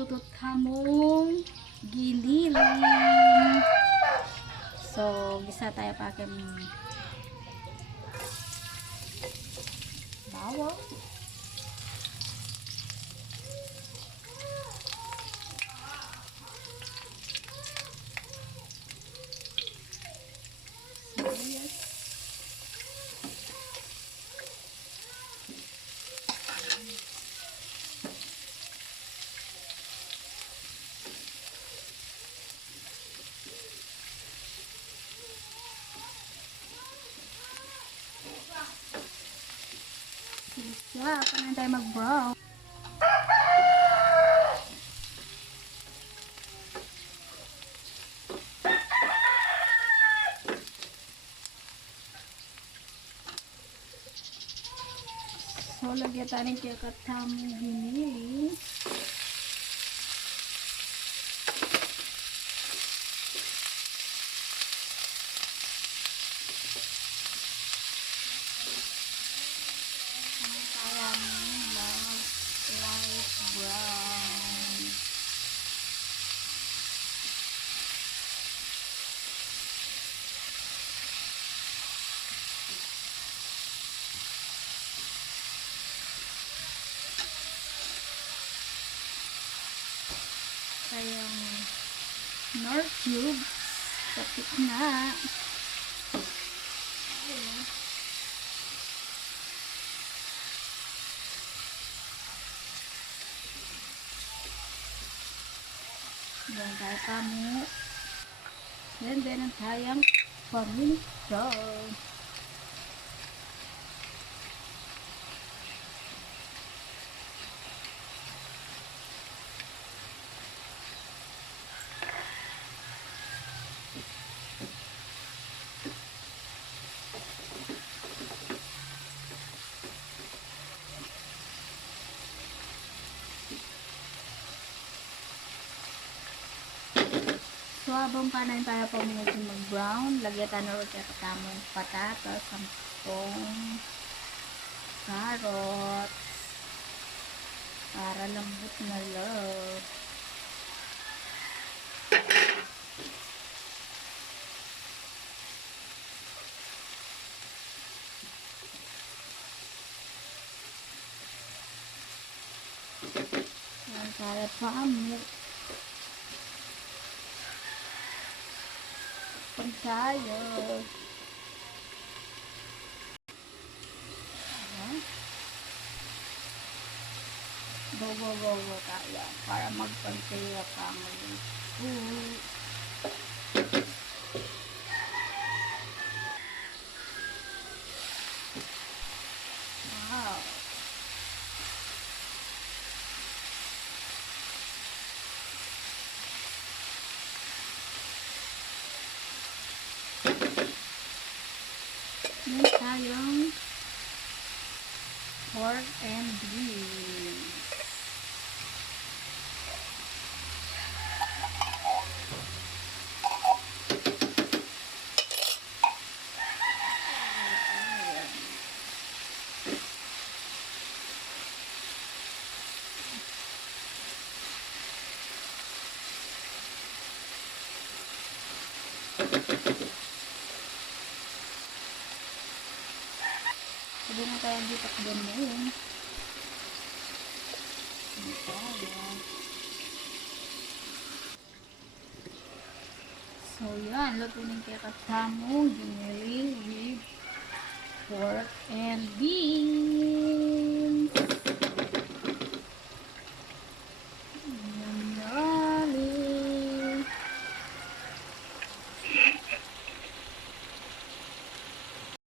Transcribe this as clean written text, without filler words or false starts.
maglutot kamong giniling. So, gisa tayo pa aking bawang. Sibuyas. Sisa, kailangan tayo mag-brown. So, lagyan tayo ng kakatamong giniling. Light brown. Kayang Knorr cube kapit na. Then tayo kamo. Then ang tayang paminta. So, habang panayin tayo pa medyo mag-brown, lagyan tayo na ulit katamong patatas, sampung carrots, para lambot na love. Yan tayo pa tayo. Bobo tayo para magpantira ka ngayon. Wow. May tayong pork and beans. Sabi na tayo dito ka din ngayon. So yan, lutunin kaya kasamo giniling with pork and beans.